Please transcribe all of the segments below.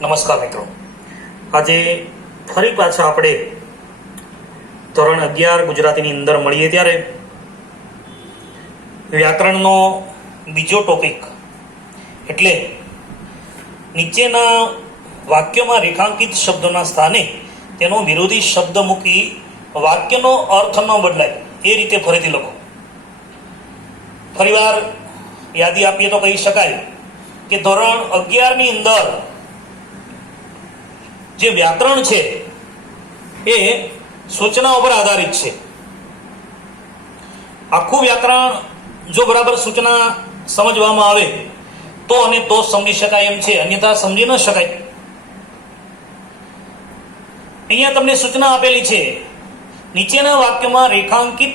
નમસ્કાર મિત્રો, આજે ફરી પાછા આપણે ધોરણ 11 ગુજરાતીની અંદર મળીએ ત્યારે વ્યાકરણનો બીજો ટોપિક એટલે નીચેના વાક્યમાં રેખાંકિત શબ્દોના સ્થાને તેનો વિરોધી શબ્દ મૂકી વાક્યનો અર્થ ન બદલાય એ રીતે ફરીથી લખો. ફરીવાર યાદી આપીએ તો કહી શકાય કે ધોરણ 11ની અંદર જે વ્યાકરણ છે એ સૂચનાઓ પર આધારિત છે. આખું વ્યાકરણ જો બરાબર સૂચના સમજવામાં આવે તો અને તો સમજી શકાય એમ છે, અન્યથા સમજી ન શકાય. અહીંયા તમને સૂચના આપેલી છે, નીચેના વાક્યમાં રેખાંકિત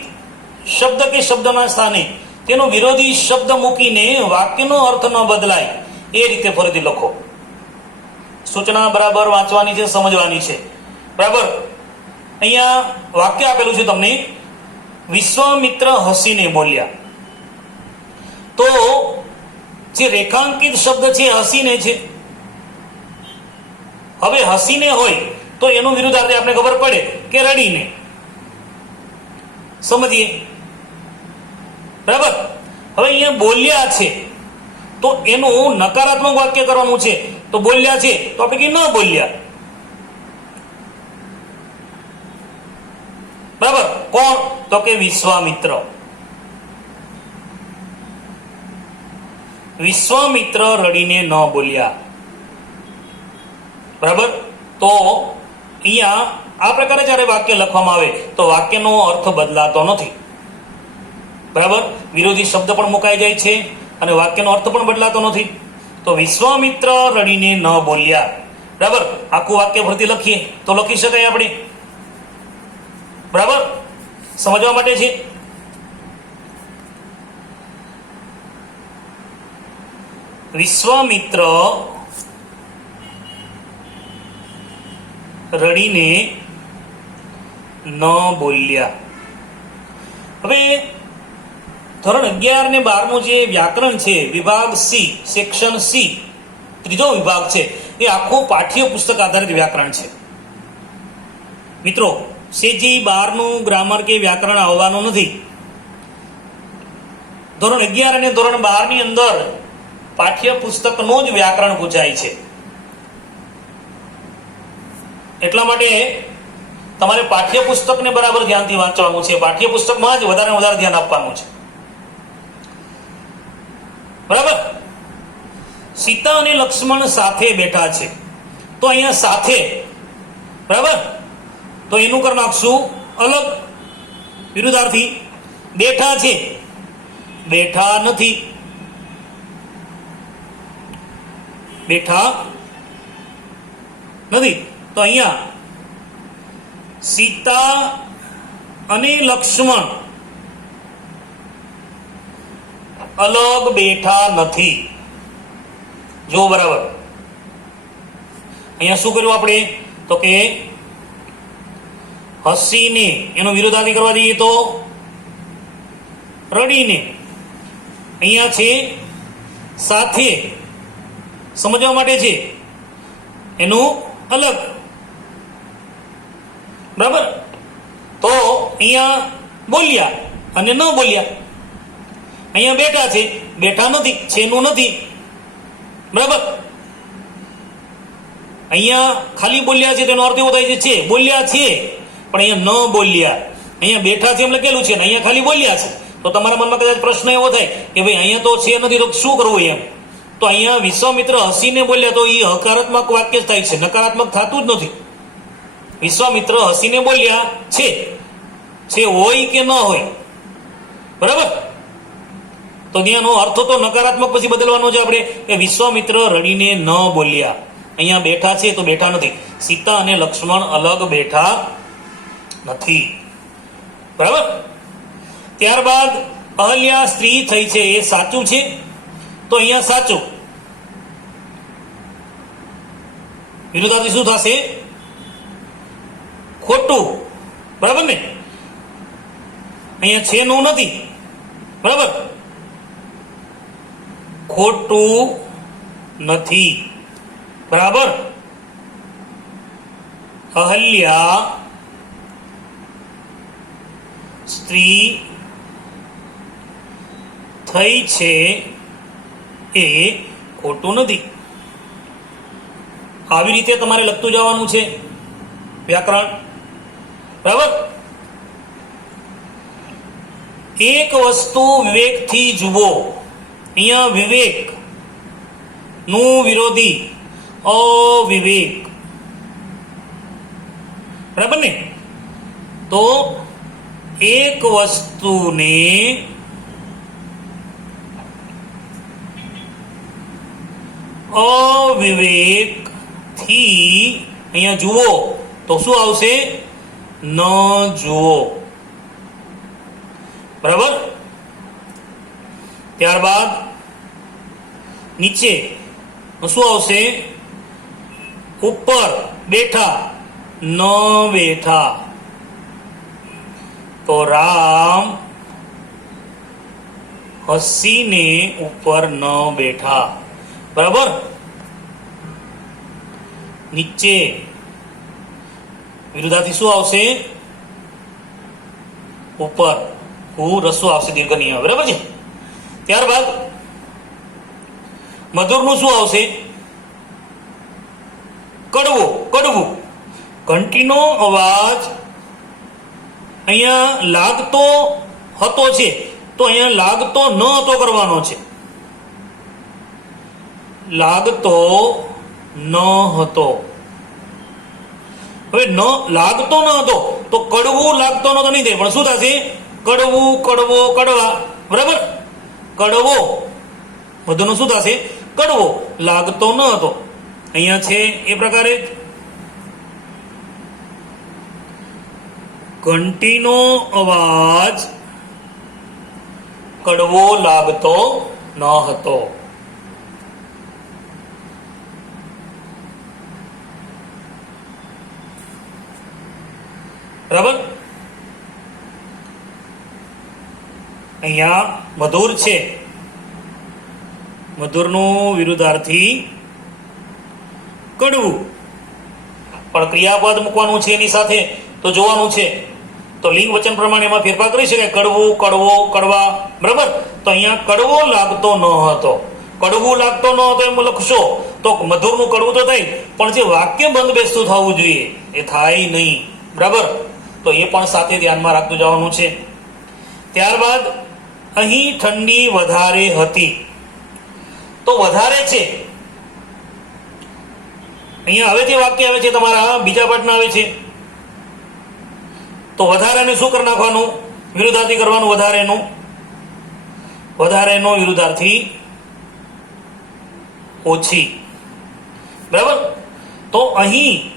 શબ્દ કે શબ્દના સ્થાને તેનો વિરોધી શબ્દ મૂકીને વાક્યનો અર્થ ન બદલાય એ રીતે ફરીથી લખો. સૂચના બરાબર વાંચવાની છે, સમજવાની છે. બરાબર. અહીંયા વાક્ય આપેલું છે તમને, વિશ્વામિત્ર હસીને બોલ્યા. તો જે રેખાંકિત શબ્દ છે હસીને છે. હવે હસીને હોય તો એનું વિરુદ્ધાર્થ આપણે ખબર પડે કે રડીને. સમજીએ. બરાબર. હવે અહીંયા બોલ્યા છે તો એનું નકારાત્મક વાક્ય કરવાનું છે. તો બોલ્યા છે તો આપણે કે ન બોલ્યા. બરાબર. કોણ? તો કે વિશ્વામિત્ર. વિશ્વામિત્ર રડીને ન બોલ્યા. બરાબર. તો અહીંયા આ પ્રકારે જ્યારે વાક્ય લખવામાં આવે તો વાક્યનો અર્થ બદલાતો નથી. બરાબર. વિરોધી શબ્દ પણ મુકાઈ જાય છે અને વાક્યનો અર્થ પણ બદલાતો નથી. તો વિશ્વામિત્ર રડીને ન બોલ્યા. બરાબર. આખું વાક્ય ફરીથી લખીએ તો લખી શકાય આપણે. બરાબર. સમજવા માટે છે. વિશ્વામિત્ર રડીને ન બોલ્યા. હવે ધોરણ 11 ને 12નું જે વ્યાકરણ છે, વિભાગ સી, સેક્શન સી, ત્રીજો વિભાગ છે, એ આખું પાઠ્ય પુસ્તક આધારિત વ્યાકરણ છે. મિત્રો, સેજી 12નું ગ્રામર કે વ્યાકરણ આવવાનું નથી. ધોરણ 11 અને ધોરણ 12ની અંદર પાઠ્ય પુસ્તકનું જ વ્યાકરણ પૂછાય છે. એટલા માટે તમારે પાઠ્ય પુસ્તકને બરાબર ધ્યાનથી વાંચવાનું છે. પાઠ્ય પુસ્તકમાં જ વધારે વધારે ધ્યાન આપવાનું છે. બરાબર. સીતા અને લક્ષ્મણ સાથે બેઠા છે. તો અહીંયા સાથે, બરાબર, તો એનું કરી નાખશું અલગ, વિરુદ્ધાર્થી. બેઠા છે, બેઠા નથી. બેઠા નથી. તો અહીંયા સીતા અને લક્ષ્મણ અલગ બેઠા નથી. જો બરાબર. અહીંયા શું કર્યું આપણે? તો કે હસીને એનો વિરોધાર્થી કરવા દઈએ તો રડીને. અહીંયા છે સાથે, સમજવા માટે છે, એનું અલગ. બરાબર. તો અહીંયા બોલ્યા અને ન બોલ્યા. અહીંયા બેઠા છે, બેઠા નથી, છેનું નથી. બરાબર. અહીંયા ખાલી બોલ્યા છે તેનો અર્થ એવો થાય છે બોલ્યા છે, પણ અહીંયા ન બોલ્યા. અહીંયા બેઠા છે એમ લખેલું છે ને અહીંયા ખાલી બોલ્યા છે. તો તમારા મનમાં કદાચ પ્રશ્ન એવો થાય કે ભાઈ અહીંયા તો છે નથી, તો શું કરવું એમ? તો અહીંયા વિશ્વામિત્ર હસીને બોલ્યા તો એ હકારાત્મક વાક્ય થાય છે, નકારાત્મક થતું જ નથી. વિશ્વામિત્ર હસીને બોલ્યા છે હોય કે ન હોય. બરાબર. તો ત્યાંનો અર્થ તો નકારાત્મક પછી બદલવાનો છે આપણે, કે વિશ્વામિત્ર રડીને ન બોલ્યા. અહીંયા બેઠા છે તો બેઠા નથી. સીતા અને લક્ષ્મણ અલગ બેઠા નથી. બરાબર. ત્યારબાદ અહલ્યા સ્ત્રી થઈ છે, એ સાચું છે. તો અહીંયા સાચું. વિરોધાર્થી શું થશે? ખોટું. બરાબર ને? અહીંયા છે નું નથી. બરાબર. ખોટું નથી. બરાબર. અહલ્યા સ્ત્રી થઈ છે એ ખોટું નથી. આવી રીતે તમારે લખતું જવાનું છે વ્યાકરણ. બરાબર. એક વસ્તુ વિવેકથી જુઓ. અહીંયા વિવેક નું વિરોધી અવિવેક. બરાબર ને? તો એક વસ્તુને અવિવેકથી અહીંયા જુઓ તો શું આવશે? ન જુઓ. બરાબર. ત્યારબાદ નીચે શું આવશે? ઉપર બેઠા ન બેઠા. તો રામ હસીને ઉપર ન બેઠા. બરાબર. નીચે વિરુદ્ધાર્થી શું આવશે? ઉપર. રસ્વ આવશે દીર્ઘનીય. બરાબર છે. ત્યારબાદ મધુરનું શું આવશે? કડવો. કડવું. ઘંટીનો અવાજ અહીંયા લાગતો હતો છે તો અહીંયા લાગતો ન હતો કરવાનો છે. લાગતો ન હતો. હવે ન લાગતો ન હતો તો કડવું લાગતો નતો નહીં થાય, પણ શું થશે? કડવું, કડવો, કડવા. બરાબર. કડવો બધુંનું શું થશે? કડવો. લાગતો ન હતો. અહીંયા છે એ પ્રકારે ઘંટીનો અવાજ કડવો લાગતો ન હતો. બરાબર. અહીંયા મધુર છે. મધુરનું વિરુદ્ધાર્થી કડવું. પણ ક્રિયાપદ મૂકવાનું છે એની સાથે તો જોવાનું છે. તો લિંગ વચન પ્રમાણે એમાં ફેરફાર કરી શકાય. કડવું, કડવો, કડવા. બરાબર. તો અહીંયા કડવો લાગતો ન હતો. કડવું લાગતો ન હતો એમ લખશો તો મધુરનું કડવું તો થાય, પણ જે વાક્ય બંધ બેસતું થવું જોઈએ એ થાય નહીં. બરાબર. તો એ પણ સાથે ધ્યાનમાં રાખતું જવાનું છે. ત્યારબાદ અહીં ઠંડી વધારે હતી. તો વધારે છે. અહીંયા હવે જે વાક્ય આવે છે તમારા બીજા પાઠમાં આવે છે. તો વધારાને શું કરી નાખવાનું? વિરુદ્ધાર્થી કરવાનું. વધારેનું. વધારેનો વિરુદ્ધાર્થી ઓછી. બરાબર. તો અહીં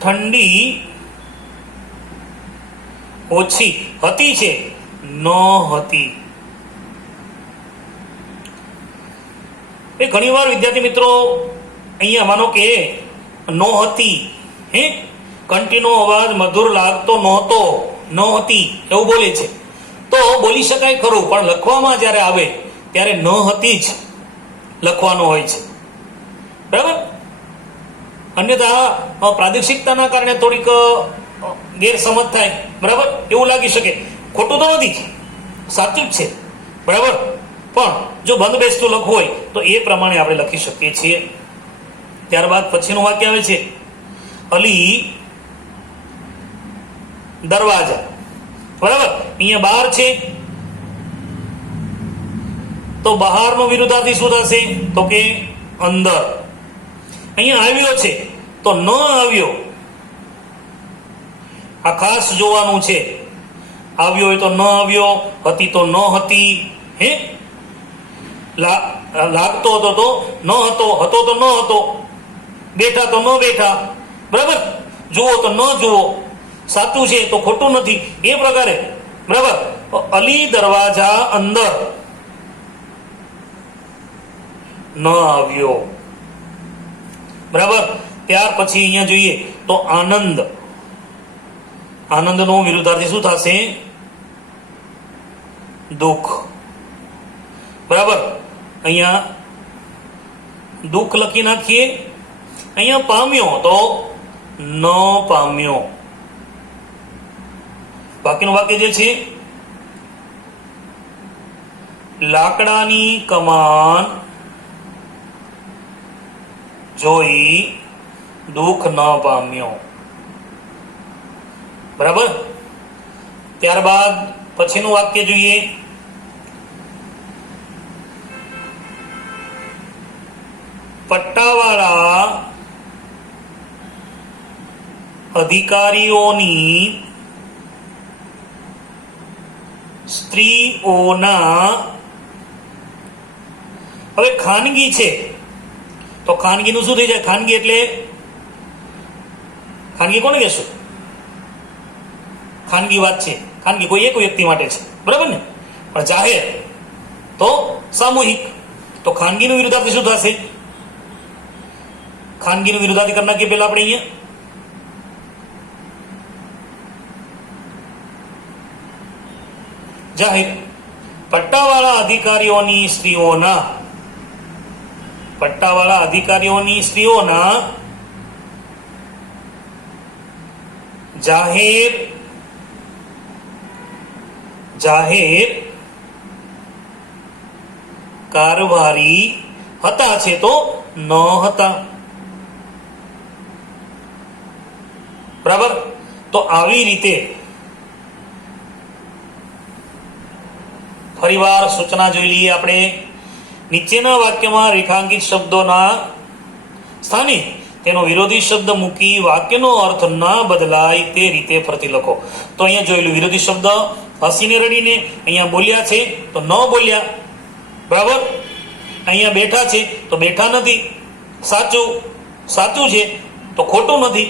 ઠંડી ઓછી હતી છે, ન હતી. એ ઘણી વાર વિદ્યાર્થી મિત્રો અહીંયા માનો કે નો હતી, ઘંટીનો અવાજ મધુર લાગતો નહોતો, ન હતી એવું બોલે છે. તો બોલી શકાય ખરું, પણ લખવામાં જ્યારે આવે ત્યારે ન હતી જ લખવાનું હોય છે. બરાબર. અન્યથા પ્રાદેશિકતાના કારણે થોડીક ગેરસમજ થાય. બરાબર. એવું લાગી શકે. ખોટું તો નથી, સાચું જ છે. બરાબર. પણ જો બંધ બેસતું લખવું હોય તો એ પ્રમાણે આપણે લખી શકીએ છીએ. ત્યારબાદ પછીનું વાક્ય આવે છે અલી દરવાજા. બરાબર. અહીંયા બહાર છે તો બહારનો વિરુદ્ધાર્થી શું થશે? તો કે અંદર. અહીંયા આવ્યો છે તો ન આવ્યો. આ ખાસ જોવાનું છે. આવ્યો હોય તો ન આવ્યો, હતી તો ન હતી, લાગતો હતો તો ન હતો, હતો તો ન હતો, બેઠા તો ન બેઠા. બરાબર. જુઓ તો ન જુઓ, સાચું છે તો ખોટું નથી, એ પ્રકારે. બરાબર. અલી દરવાજા અંદર ન આવ્યો. બરાબર. ત્યાર પછી અહીંયા જોઈએ તો આનંદ. આનંદનો વિરુદ્ધાર્થી શું થશે? દુઃખ. બરાબર. અહીંયા દુઃખ લખી નાખીએ. અહીંયા પામ્યો તો ન પામ્યો. બાકીનું વાક્ય જે છે, લાકડાની કમાન જોઈ દુઃખ ન પામ્યો. બરાબર. ત્યારબાદ પછીનું વાક્ય જોઈએ. પટ્ટાવાળા અધિકારીઓની સ્ત્રીઓના, હવે ખાનગી છે તો ખાનગીનું શું થઈ જાય? ખાનગી એટલે ખાનગી કોને કહેશું? ખાનગી વાત છે, ખાનગી કોઈ એક વ્યક્તિ માટે છે, બરાબર ને? પણ જાહેર તો સામૂહિક. તો ખાનગીનું વિરુદ્ધાર્થી શું થશે? ખાનગીનું વિરુદ્ધાર્થી કરી નાખીએ પેલા આપણે અહીંયા. જાહેર. પટ્ટાવાળા અધિકારીઓની સ્ત્રીઓના, પટ્ટાવાળા અધિકારીઓની સ્ત્રીઓના જાહેર કારભારી હતા છે તો ન હતા. બરાબર. તો આવી રીતે ફરીવાર સૂચના જોઈ લઈએ આપણે. નીચેના વાક્યમાં રેખાંકિત શબ્દોના સ્થાને તેનો વિરોધી શબ્દ મૂકી વાક્યનો અર્થ ના બદલાય તે રીતે ફરતી લખો. તો અહીંયા જોયેલું વિરોધી શબ્દ હસીને રડીને, અહીંયા બોલ્યા છે તો ન બોલ્યા. બરાબર. અહીંયા બેઠા છે તો બેઠા નથી. સાચું છે તો ખોટું નથી.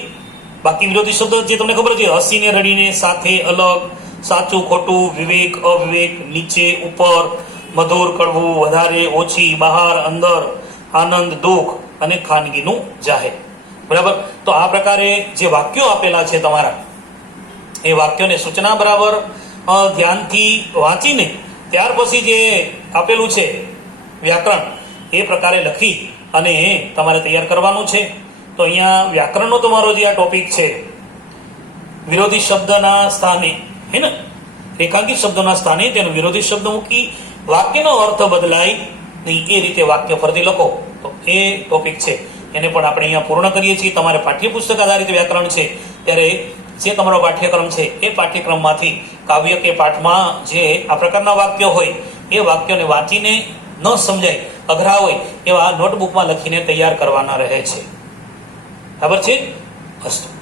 બાકી વિરોધી શબ્દ જે તમને ખબર છે, હસીને રડીને, સાથે અલગ, સાચું ખોટું, વિવેક અવિવેક, નીચે ઉપર, મધુર કડવું, વધારે ઓછી, બહાર અંદર, આનંદ દુઃખ અને ખાનગીનું જાહેર. બરાબર. તો આ પ્રકારે જે વાક્યો આપેલા છે તમારા, એ વાક્યોને સૂચના બરાબર ધ્યાનથી વાંચીને ત્યાર પછી જે આપેલું છે વ્યાકરણ, એ પ્રકારે લખી અને તમારે તૈયાર કરવાનું છે. તો અહીંયા વ્યાકરણનો તમારો જે આ ટોપિક છે, વિરોધી શબ્દના સ્થાને, હે ને, રેખાંકિત શબ્દોના સ્થાને તેનો વિરોધી શબ્દ મૂકી વાક્યનો અર્થ બદલાય નહીં એ રીતે વાક્ય ફરતી લખો. તો એ ટોપિક છે, એને પણ આપણે અહીંયા પૂર્ણ કરીએ છીએ. તમારે પાઠ્યપુસ્તક આધારિત વ્યાકરણ છે, ત્યારે જે તમારો પાઠ્યક્રમ છે એ પાઠ્યક્રમમાંથી કાવ્ય કે પાઠમાં જે આ પ્રકારના વાક્યો હોય એ વાક્યોને વાંચીને ન સમજાય, અઘરા હોય એવા નોટબુકમાં લખીને તૈયાર કરવાના રહે છે. બરાબર છે? અસ્તુ.